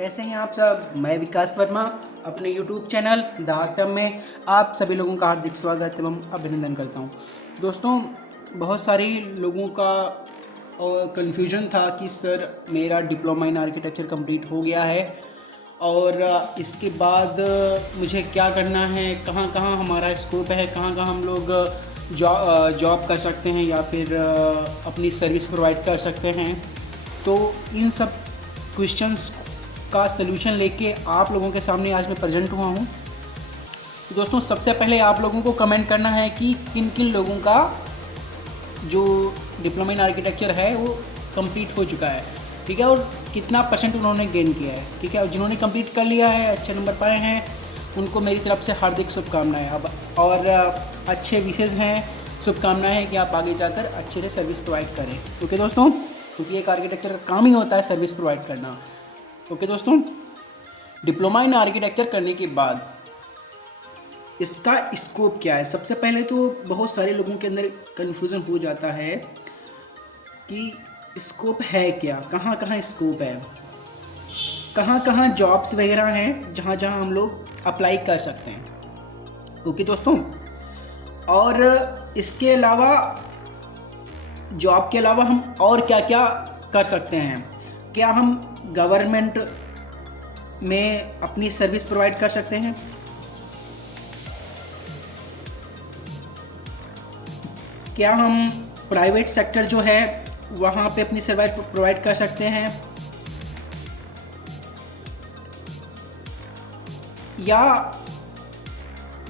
कैसे हैं आप सब। मैं विकास वर्मा अपने YouTube चैनल द आर्टम में आप सभी लोगों का हार्दिक स्वागत एवं अभिनंदन करता हूं। दोस्तों, बहुत सारे लोगों का कन्फ्यूजन था कि सर मेरा डिप्लोमा इन आर्किटेक्चर कंप्लीट हो गया है और इसके बाद मुझे क्या करना है, कहाँ कहाँ हमारा स्कोप है, कहाँ कहाँ हम लोग जॉब कर सकते हैं या फिर अपनी सर्विस प्रोवाइड कर सकते हैं। तो इन सब क्वेश्चंस का सलूशन लेके आप लोगों के सामने आज मैं प्रेजेंट हुआ हूँ। दोस्तों, सबसे पहले आप लोगों को कमेंट करना है कि किन किन लोगों का जो डिप्लोमा इन आर्किटेक्चर है वो कंप्लीट हो चुका है, ठीक है, और कितना परसेंट उन्होंने गेन किया है, ठीक है। और जिन्होंने कंप्लीट कर लिया है, अच्छे नंबर पाए हैं, उनको मेरी तरफ से हार्दिक शुभकामनाएं। अब और अच्छे विशेष हैं, शुभकामनाएं हैं कि आप आगे जाकर अच्छे से सर्विस प्रोवाइड करें। ओके दोस्तों, क्योंकि एक आर्किटेक्चर का काम ही होता है सर्विस प्रोवाइड करना। ओके दोस्तों, डिप्लोमा इन आर्किटेक्चर करने के बाद इसका स्कोप क्या है। सबसे पहले तो बहुत सारे लोगों के अंदर कन्फ्यूज़न हो जाता है कि स्कोप है क्या, कहाँ कहाँ स्कोप है, कहाँ कहाँ जॉब्स वगैरह हैं जहाँ जहाँ हम लोग अप्लाई कर सकते हैं। ओके दोस्तों, और इसके अलावा जॉब के अलावा हम और क्या क्या कर सकते हैं। क्या हम गवर्नमेंट में अपनी सर्विस प्रोवाइड कर सकते हैं, क्या हम प्राइवेट सेक्टर जो है वहाँ पे अपनी सर्विस प्रोवाइड कर सकते हैं, या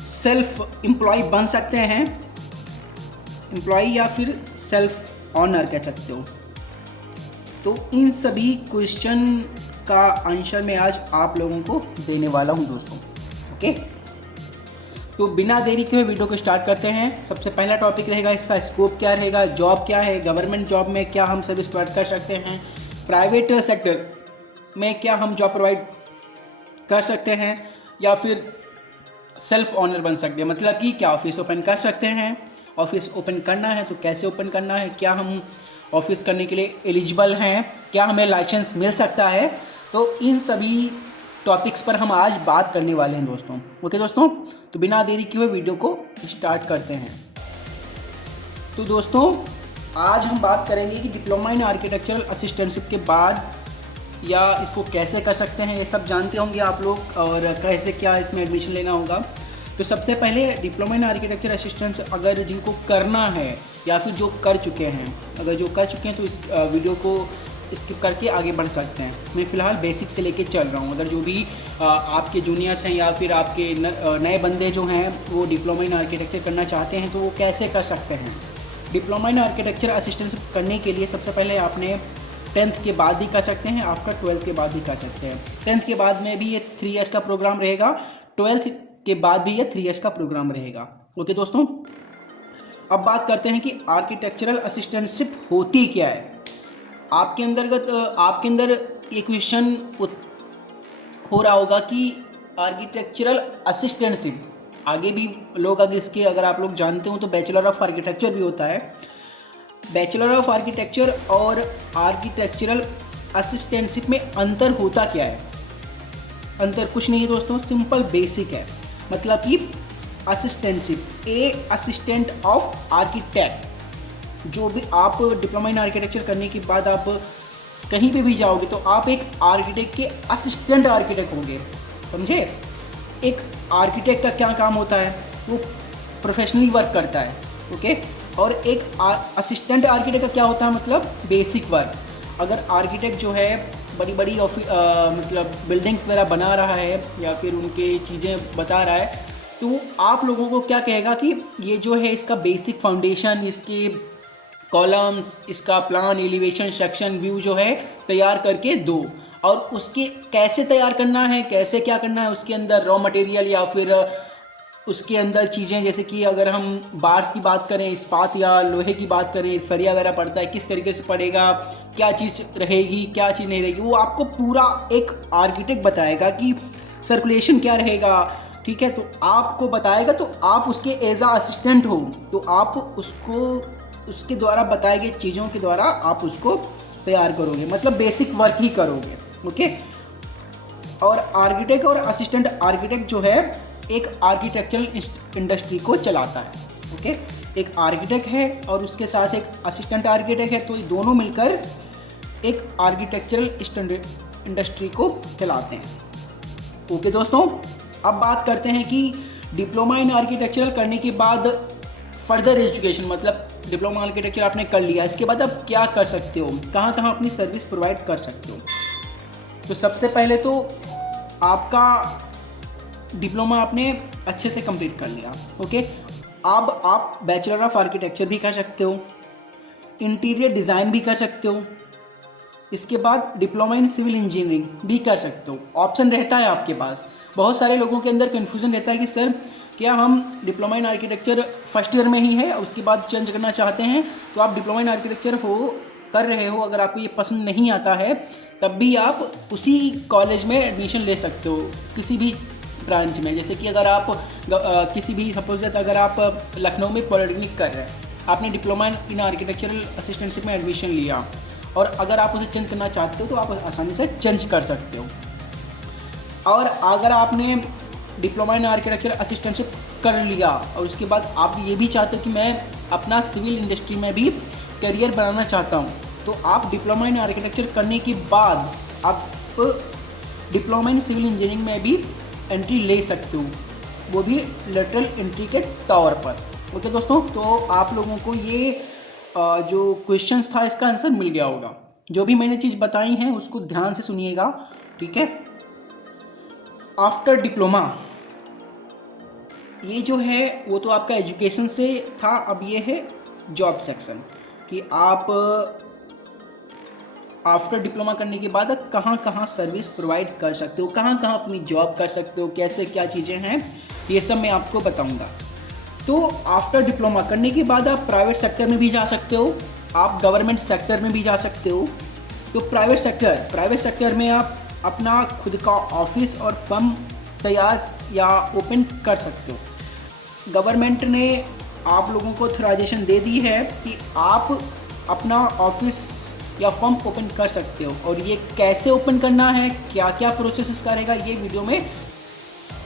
सेल्फ एम्प्लॉय बन सकते हैं, एम्प्लॉय या फिर सेल्फ ऑनर कह सकते हो। तो इन सभी क्वेश्चन का आंसर मैं आज आप लोगों को देने वाला हूं दोस्तों। ओके, तो बिना देरी के हुए वीडियो को स्टार्ट करते हैं। सबसे पहला टॉपिक रहेगा इसका स्कोप क्या रहेगा, जॉब क्या है, गवर्नमेंट जॉब में क्या हम सर्विस प्रोवाइड कर सकते हैं, प्राइवेट सेक्टर में क्या हम जॉब प्रोवाइड कर सकते हैं, या फिर सेल्फ ऑनर बन सकते हैं, मतलब कि क्या ऑफिस ओपन कर सकते हैं, ऑफिस ओपन करना है तो कैसे ओपन करना है, क्या हम ऑफिस करने के लिए एलिजिबल हैं, क्या हमें लाइसेंस मिल सकता है। तो इन सभी टॉपिक्स पर हम आज बात करने वाले हैं दोस्तों। ओके दोस्तों, तो बिना देरी किए हुए वीडियो को स्टार्ट करते हैं। तो दोस्तों, आज हम बात करेंगे कि डिप्लोमा इन आर्किटेक्चरल असिस्टेंटशिप के बाद या इसको कैसे कर सकते हैं। ये सब जानते होंगे आप लोग, और कैसे क्या इसमें एडमिशन लेना होगा। तो सबसे पहले डिप्लोमा इन आर्किटेक्चर असिस्टेंट अगर जिनको करना है या फिर जो कर चुके हैं, अगर जो कर चुके हैं तो इस वीडियो को स्किप करके आगे बढ़ सकते हैं। मैं फ़िलहाल बेसिक से लेके चल रहा हूँ। अगर जो भी आपके जूनियर्स हैं या फिर आपके नए बंदे जो हैं वो डिप्लोमा इन आर्किटेक्चर करना चाहते हैं तो वो कैसे कर सकते हैं। डिप्लोमा इन आर्किटेक्चर असिस्टेंट करने के लिए सबसे पहले आपने 10th के बाद ही कर सकते हैं, आफ्टर 12th के बाद ही कर सकते हैं। 10th के बाद में भी ये 3 ईयर्स का प्रोग्राम रहेगा, 12th के बाद भी ये 3 ईयर्स का प्रोग्राम रहेगा। ओके दोस्तों, अब बात करते हैं कि आर्किटेक्चरल असिस्टेंटशिप होती क्या है। आपके अंदर ये क्वेश्चन हो रहा होगा कि आर्किटेक्चरल असिस्टेंटशिप, आगे भी लोग अगर आप लोग जानते हो तो बैचलर ऑफ आर्किटेक्चर भी होता है। बैचलर ऑफ आर्किटेक्चर और आर्किटेक्चरल असिस्टेंटशिप में अंतर होता क्या है। अंतर कुछ नहीं है दोस्तों, सिंपल बेसिक है। मतलब कि assistantship, A assistant of architect. जो भी आप डिप्लोमा इन आर्किटेक्चर करने के बाद आप कहीं पे भी जाओगे तो आप एक आर्किटेक्ट के असिस्टेंट आर्किटेक्ट होंगे, समझे। एक आर्किटेक्ट का क्या काम होता है, वो प्रोफेशनली वर्क करता है, ओके। और एक असिस्टेंट आर्किटेक्ट का क्या होता है, मतलब बेसिक वर्क। अगर आर्किटेक्ट जो है बड़ी बड़ी मतलब बिल्डिंग्स वगैरह बना रहा है या फिर उनके चीज़ें बता रहा है, तो आप लोगों को क्या कहेगा कि ये जो है इसका बेसिक फाउंडेशन, इसके कॉलम्स, इसका प्लान, एलिवेशन, सेक्शन, व्यू जो है तैयार करके दो। और उसके कैसे तैयार करना है, कैसे क्या करना है, उसके अंदर रॉ मटेरियल या फिर उसके अंदर चीज़ें, जैसे कि अगर हम बार्स की बात करें, इस्पात या लोहे की बात करें, सरिया वगैरह पड़ता है, किस तरीके से पड़ेगा, क्या चीज़ रहेगी, क्या चीज़ नहीं रहेगी, वो आपको पूरा एक आर्किटेक्ट बताएगा कि सर्कुलेशन क्या रहेगा, ठीक है। तो आपको बताएगा, तो आप उसके एज अ असिस्टेंट हो, तो आप उसके द्वारा बताए गए चीज़ों के द्वारा आप उसको तैयार करोगे, मतलब बेसिक वर्क ही करोगे, ओके। और आर्किटेक्ट और असिस्टेंट आर्किटेक्ट जो है एक आर्किटेक्चरल इंडस्ट्री को चलाता है। ओके, एक आर्किटेक्ट है और उसके साथ एक असिस्टेंट आर्किटेक्ट है, तो ये दोनों मिलकर एक आर्किटेक्चरल इंडस्ट्री को चलाते हैं। ओके दोस्तों, अब बात करते हैं कि डिप्लोमा इन आर्किटेक्चरल करने के बाद फर्दर एजुकेशन, मतलब डिप्लोमा आर्किटेक्चर आपने कर लिया, इसके बाद आप क्या कर सकते हो, कहाँ कहाँ अपनी सर्विस प्रोवाइड कर सकते हो। तो सबसे पहले तो आपका डिप्लोमा आपने अच्छे से कंप्लीट कर लिया। ओके, अब आप बैचलर ऑफ आर्किटेक्चर भी कर सकते हो, इंटीरियर डिज़ाइन भी कर सकते हो, इसके बाद डिप्लोमा इन सिविल इंजीनियरिंग भी कर सकते हो। ऑप्शन रहता है आपके पास। बहुत सारे लोगों के अंदर कन्फ्यूज़न रहता है कि सर क्या हम diploma in architecture first year में ही है, उसके बाद चेंज करना चाहते हैं, तो आप डिप्लोमा इन आर्किटेक्चर कर रहे हो, अगर आपको ये पसंद नहीं आता है तब भी आप उसी कॉलेज में एडमिशन ले सकते हो, किसी भी ब्रांच में। जैसे कि अगर आप किसी भी सपोज दैट अगर आप लखनऊ में पॉलिटेक्निक कर रहे हैं, आपने डिप्लोमा इन आर्किटेक्चरल असिस्टेंटशिप में एडमिशन लिया और अगर आप उसे चेंज करना चाहते हो तो आप आसानी से चेंज कर सकते हो। और अगर आपने डिप्लोमा इन आर्किटेक्चर असिस्टेंटशिप कर लिया और उसके बाद आप ये भी चाहते हो कि मैं अपना सिविल इंडस्ट्री में भी करियर बनाना चाहता हूँ, तो आप डिप्लोमा इन आर्किटेक्चर करने के बाद आप डिप्लोमा इन सिविल इंजीनियरिंग में भी एंट्री ले सकते हो, वो भी लेटरल एंट्री के तौर पर। ओके दोस्तों, तो आप लोगों को ये जो क्वेश्चंस था इसका आंसर मिल गया होगा। जो भी मैंने चीज़ बताई हैं उसको ध्यान से सुनिएगा, ठीक है। आफ्टर डिप्लोमा ये जो है वो तो आपका एजुकेशन से था, अब ये है जॉब सेक्शन कि आप आफ्टर डिप्लोमा करने के बाद कहाँ कहाँ सर्विस प्रोवाइड कर सकते हो, कहाँ कहाँ अपनी जॉब कर सकते हो, कैसे क्या चीज़ें हैं, ये सब मैं आपको बताऊंगा। तो आफ्टर डिप्लोमा करने के बाद आप प्राइवेट सेक्टर में भी जा सकते हो, आप गवर्नमेंट सेक्टर में भी जा सकते हो। तो प्राइवेट सेक्टर में आप अपना खुद का ऑफिस और फर्म तैयार या ओपन कर सकते हो। गवर्नमेंट ने आप लोगों को ऑथराइजेशन दे दी है कि आप अपना ऑफिस या फर्म ओपन कर सकते हो, और ये कैसे ओपन करना है, क्या क्या प्रोसेस करेगा, ये वीडियो में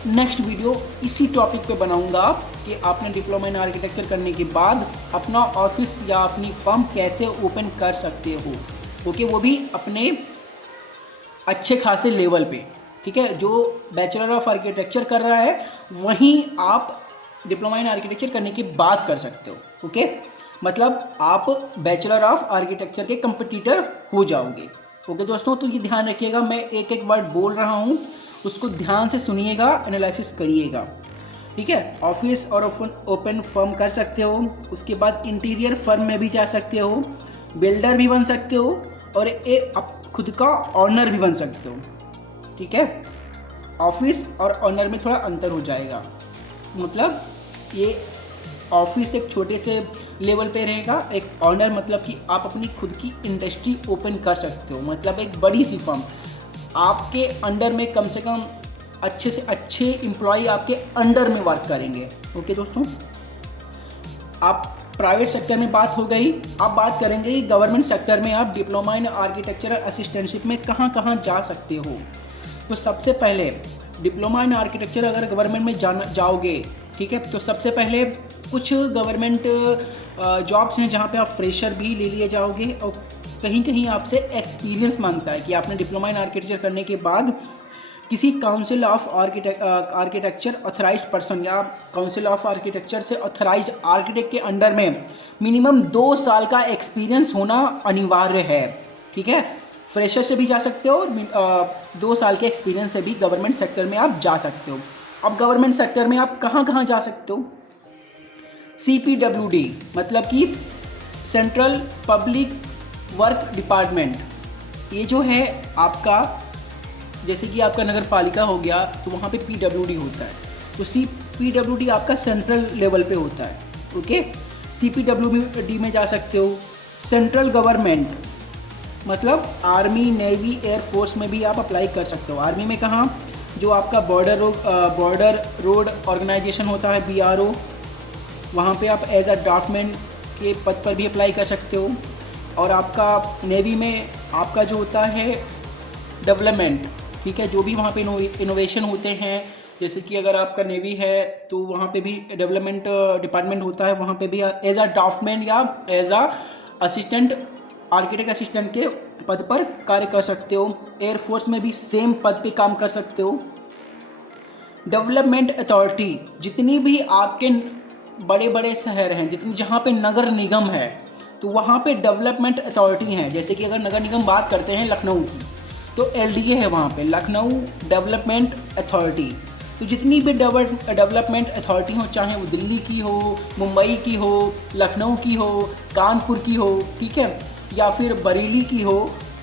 नेक्स्ट वीडियो इसी टॉपिक पे बनाऊंगा कि आपने डिप्लोमा इन आर्किटेक्चर करने के बाद अपना ऑफिस या अपनी फर्म कैसे ओपन कर सकते हो। ओके, वो भी अपने अच्छे खासे लेवल पे, ठीक है। जो बैचलर ऑफ आर्किटेक्चर कर रहा है वहीं आप डिप्लोमा इन आर्किटेक्चर करने की बात कर सकते हो। ओके, मतलब आप बैचलर ऑफ आर्किटेक्चर के कंपटीटर हो जाओगे। ओके दोस्तों, तो ये ध्यान रखिएगा, मैं एक एक वर्ड बोल रहा हूँ, उसको ध्यान से सुनिएगा, एनालिसिस करिएगा, ठीक है। ऑफिस और ओपन फर्म कर सकते हो, उसके बाद इंटीरियर फर्म में भी जा सकते हो, बिल्डर भी बन सकते हो, और आप खुद का ऑनर भी बन सकते हो, ठीक है। ऑफिस और ऑनर में थोड़ा अंतर हो जाएगा, मतलब ये ऑफिस एक छोटे से लेवल पे रहेगा, एक ऑनर मतलब कि आप अपनी खुद की इंडस्ट्री ओपन कर सकते हो, मतलब एक बड़ी सी फर्म, आपके अंडर में कम से कम अच्छे से अच्छे एम्प्लॉय आपके अंडर में वर्क करेंगे। ओके दोस्तों, आप प्राइवेट सेक्टर में बात हो गई, अब बात करेंगे गवर्नमेंट सेक्टर में आप डिप्लोमा इन आर्किटेक्चरल असिस्टेंटशिप में कहाँ कहाँ जा सकते हो। तो सबसे पहले डिप्लोमा इन आर्किटेक्चर अगर गवर्नमेंट में जाओगे, ठीक है, तो सबसे पहले कुछ गवर्नमेंट जॉब्स हैं जहाँ पे आप फ्रेशर भी ले लिए जाओगे, और कहीं कहीं आपसे एक्सपीरियंस मांगता है कि आपने डिप्लोमा इन आर्किटेक्चर करने के बाद किसी council of architecture authorised person या काउंसिल ऑफ आर्किटेक्चर से ऑथराइज्ड आर्किटेक्ट के अंडर में मिनिमम 2 साल का एक्सपीरियंस होना अनिवार्य है, ठीक है। फ्रेशर से भी जा सकते हो, 2 साल के एक्सपीरियंस से भी गवर्नमेंट सेक्टर में आप जा सकते हो। अब गवर्नमेंट सेक्टर में आप कहाँ कहाँ जा सकते हो। CPWD मतलब कि सेंट्रल पब्लिक वर्क डिपार्टमेंट, ये जो है आपका, जैसे कि आपका नगर पालिका हो गया तो वहाँ पे PWD होता है, तो CPWD आपका सेंट्रल लेवल पे होता है। ओके, CPWD में जा सकते हो। सेंट्रल गवर्नमेंट मतलब आर्मी, नेवी, एयरफोर्स में भी आप अप्लाई कर सकते हो। आर्मी में कहाँ, जो आपका बॉर्डर रोड ऑर्गेनाइजेशन होता है BRO, वहाँ पे आप एज अ ड्राफ्टमैन के पद पर भी अप्लाई कर सकते हो। और आपका नेवी में आपका जो होता है डेवलपमेंट, ठीक है। जो भी वहाँ पे इनोवेशन होते हैं, जैसे कि अगर आपका नेवी है तो वहाँ पे भी डेवलपमेंट डिपार्टमेंट होता है, वहाँ पे भी एज अ ड्राफ्टमैन या as a assistant architect assistant के पद पर कार्य कर सकते हो। एयरफोर्स में भी सेम पद पे काम कर सकते हो। डेवलपमेंट अथॉरिटी, जितनी भी आपके बड़े बड़े शहर हैं, जितनी जहाँ पे नगर निगम है तो वहाँ पे डेवलपमेंट अथॉरिटी हैं। जैसे कि अगर नगर निगम बात करते हैं लखनऊ की तो LDA है वहाँ पे, लखनऊ डेवलपमेंट अथॉरिटी। तो जितनी भी डेवलपमेंट अथॉरिटी हो, चाहे वो दिल्ली की हो, मुंबई की हो, लखनऊ की हो, कानपुर की हो, ठीक है, या फिर बरेली की हो,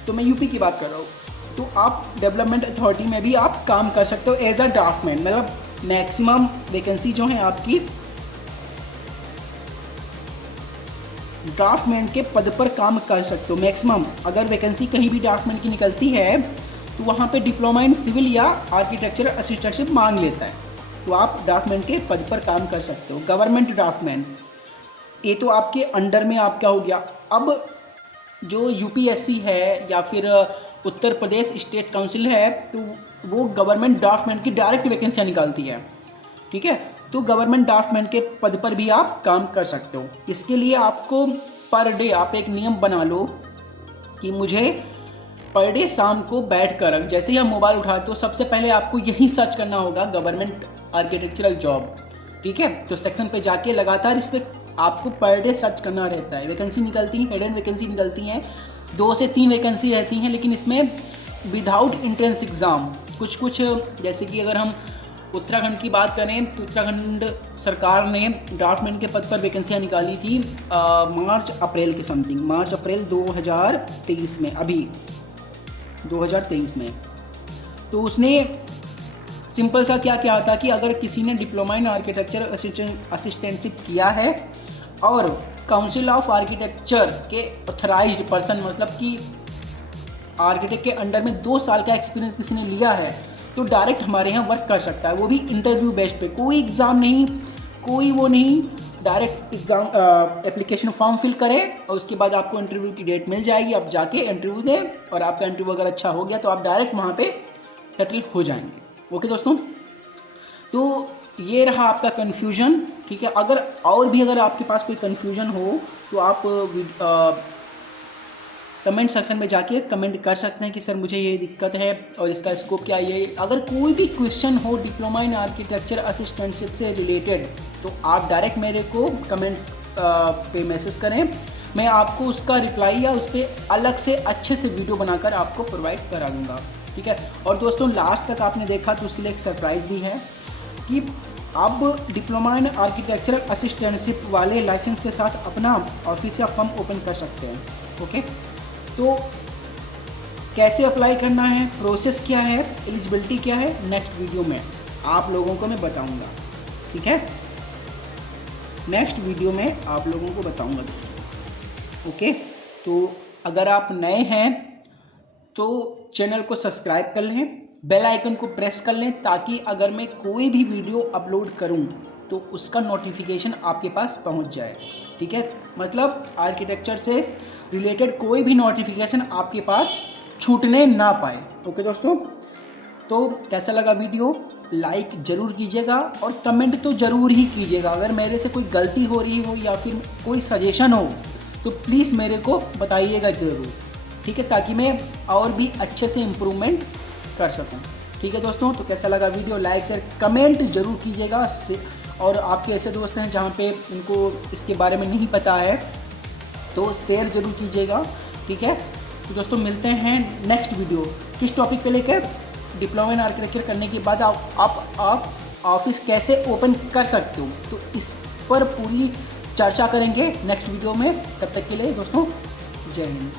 तो मैं यूपी की बात कर रहा हूँ, तो आप डेवलपमेंट अथॉरिटी में भी आप काम कर सकते हो एज अ ड्राफ्टमैन। मतलब मैक्सिमम वैकेंसी जो है आपकी ड्राफ्टमैन के पद पर काम कर सकते हो मैक्सिमम। अगर वैकेंसी कहीं भी ड्राफ्टमैन की निकलती है तो वहाँ पे डिप्लोमा इन सिविल या आर्किटेक्चर असिस्टेंटशिप मांग लेता है, तो आप ड्राफ्टमैन के पद पर काम कर सकते हो। गवर्नमेंट ड्राफ्टमैन, ये तो आपके अंडर में आपका हो गया। अब जो UPSC है या फिर उत्तर प्रदेश स्टेट काउंसिल है तो वो गवर्नमेंट ड्राफ्टमैन की डायरेक्ट वैकेंसियाँ निकालती है, ठीक है। तो गवर्नमेंट ड्राफ्टमैन के पद पर भी आप काम कर सकते हो। इसके लिए आपको पर डे आप एक नियम बना लो कि मुझे पर डे शाम को बैठ कर, जैसे ही हम मोबाइल उठाए तो सबसे पहले आपको यही सर्च करना होगा गवर्नमेंट आर्किटेक्चरल जॉब, ठीक है। तो सेक्शन पे जाके लगातार इस पर आपको पर डे सर्च करना रहता है। वैकेंसी निकलती हैं, हिडन वैकेंसी निकलती हैं, 2 से 3 वैकेंसी रहती हैं, लेकिन इसमें विदाउट एंट्रेंस एग्ज़ाम कुछ जैसे कि अगर हम उत्तराखंड की बात करें तो उत्तराखंड सरकार ने ड्राफ्टमैन के पद पर वैकेंसियाँ निकाली थी मार्च अप्रैल के समथिंग, मार्च अप्रैल 2023 में, अभी 2023 में। तो उसने सिंपल सा क्या किया था कि अगर किसी ने डिप्लोमा इन आर्किटेक्चर असिस्टेंटशिप किया है और काउंसिल ऑफ आर्किटेक्चर के ऑथराइज्ड पर्सन, मतलब कि आर्किटेक्ट के अंडर में 2 साल का एक्सपीरियंस किसी ने लिया है तो डायरेक्ट हमारे यहाँ वर्क कर सकता है। वो भी इंटरव्यू बेस्ड पे, कोई एग्ज़ाम नहीं, कोई वो नहीं, direct exam application form fill करें और उसके बाद आपको इंटरव्यू की डेट मिल जाएगी। आप जाके इंटरव्यू दें और आपका इंटरव्यू अगर अच्छा हो गया तो आप डायरेक्ट वहाँ पे सेटल हो जाएंगे। ओके दोस्तों, तो ये रहा आपका कन्फ्यूजन, ठीक है। अगर आपके पास कोई कन्फ्यूजन हो तो आप कमेंट सेक्शन में जाके कमेंट कर सकते हैं कि सर मुझे ये दिक्कत है और इसका स्कोप क्या है। अगर कोई भी क्वेश्चन हो डिप्लोमा इन आर्किटेक्चर असिस्टेंटशिप से रिलेटेड तो आप डायरेक्ट मेरे को कमेंट पे मैसेज करें, मैं आपको उसका रिप्लाई या उस पर अलग से अच्छे से वीडियो बनाकर आपको प्रोवाइड करा दूँगा, ठीक है। और दोस्तों लास्ट तक आपने देखा तो उसके लिए एक सरप्राइज़ भी है कि आप डिप्लोमा इन आर्किटेक्चरल असिस्टेंटशिप वाले लाइसेंस के साथ अपना ऑफिस या फर्म ओपन कर सकते हैं। ओके, तो कैसे अप्लाई करना है, प्रोसेस क्या है, एलिजिबिलिटी क्या है, नेक्स्ट वीडियो में आप लोगों को मैं बताऊंगा, ठीक है। नेक्स्ट वीडियो में आप लोगों को बताऊंगा। ओके, तो अगर आप नए हैं तो चैनल को सब्सक्राइब कर लें, बेल आइकन को प्रेस कर लें ताकि अगर मैं कोई भी वीडियो अपलोड करूं तो उसका नोटिफिकेशन आपके पास पहुंच जाए, ठीक है। मतलब आर्किटेक्चर से रिलेटेड कोई भी नोटिफिकेशन आपके पास छूटने ना पाए। ओके दोस्तों, तो कैसा लगा वीडियो, लाइक ज़रूर कीजिएगा और कमेंट तो ज़रूर ही कीजिएगा। अगर मेरे से कोई गलती हो रही हो या फिर कोई सजेशन हो तो प्लीज़ मेरे को बताइएगा ज़रूर, ठीक है, ताकि मैं और भी अच्छे से इम्प्रूवमेंट कर सकूं, ठीक है दोस्तों। तो कैसा लगा वीडियो, लाइक शेयर कमेंट ज़रूर कीजिएगा। और आपके ऐसे दोस्त हैं जहाँ पे इनको इसके बारे में नहीं पता है तो शेयर ज़रूर कीजिएगा, ठीक है। तो दोस्तों मिलते हैं नेक्स्ट वीडियो किस टॉपिक पे लेकर, डिप्लोमा इन आर्किटेक्चर करने के बाद आप ऑफिस कैसे ओपन कर सकते हो, तो इस पर पूरी चर्चा करेंगे नेक्स्ट वीडियो में। तब तक के लिए दोस्तों जय हिंद।